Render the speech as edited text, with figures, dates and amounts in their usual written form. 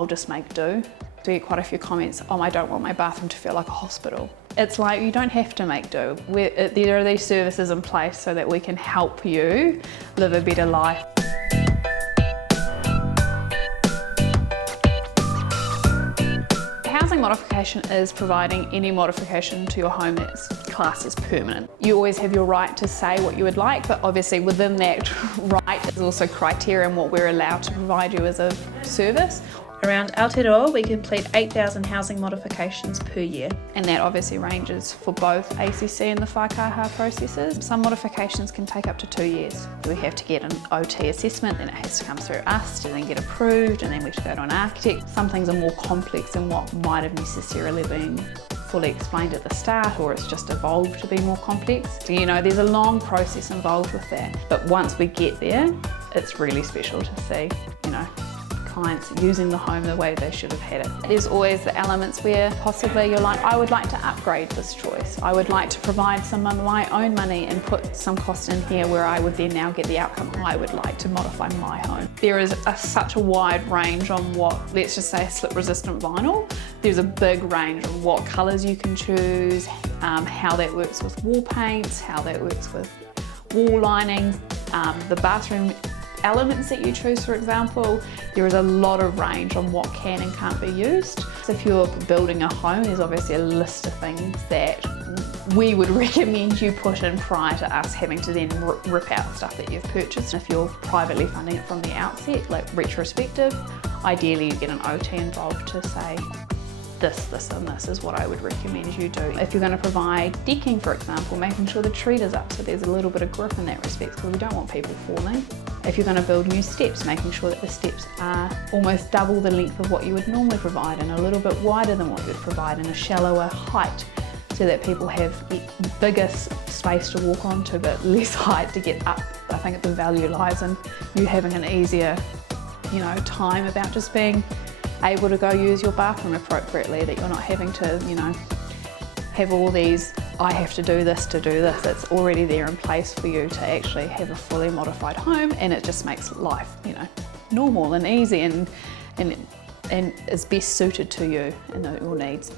I'll just make do. We get quite a few comments, oh, I don't want my bathroom to feel like a hospital. It's like, you don't have to make do. There are these services in place so that we can help you live a better life. Housing modification is providing any modification to your home that's classed as permanent. You always have your right to say what you would like, but obviously within that right is also criteria and what we're allowed to provide you as a service. Around Aotearoa, we complete 8,000 housing modifications per year. And that obviously ranges for both ACC and the whakaha processes. Some modifications can take up to 2 years. We have to get an OT assessment, then it has to come through us to then get approved, and then we have to go to an architect. Some things are more complex than what might have necessarily been fully explained at the start, or it's just evolved to be more complex. So, you know, there's a long process involved with that. But once we get there, it's really special to see, you know, clients using the home the way they should have had it. There's always the elements where possibly you're like, I would like to upgrade this choice. I would like to provide some of my own money and put some cost in here where I would then now get the outcome I would like to modify my home. There is such a wide range on what, let's just say, slip resistant vinyl. There's a big range on what colours you can choose, how that works with wall paints, how that works with wall linings, the bathroom elements that you choose, for example. There is a lot of range on what can and can't be used. So if you're building a home, there's obviously a list of things that we would recommend you put in prior to us having to then rip out stuff that you've purchased. If you're privately funding it from the outset, like retrospective, ideally you get an OT involved to say, this and this is what I would recommend you do. If you're going to provide decking, for example, making sure the treat is up so there's a little bit of grip in that respect, because we don't want people falling. If you're going to build new steps, making sure that the steps are almost double the length of what you would normally provide and a little bit wider than what you would provide and a shallower height, so that people have bigger space to walk onto but less height to get up. I think the value lies in you having an easier, you know, time about just being able to go use your bathroom appropriately, that you're not having to, you know, have all these, I have to do this to do this. It's already there in place for you to actually have a fully modified home, and it just makes life, you know, normal and easy and is best suited to you and your needs.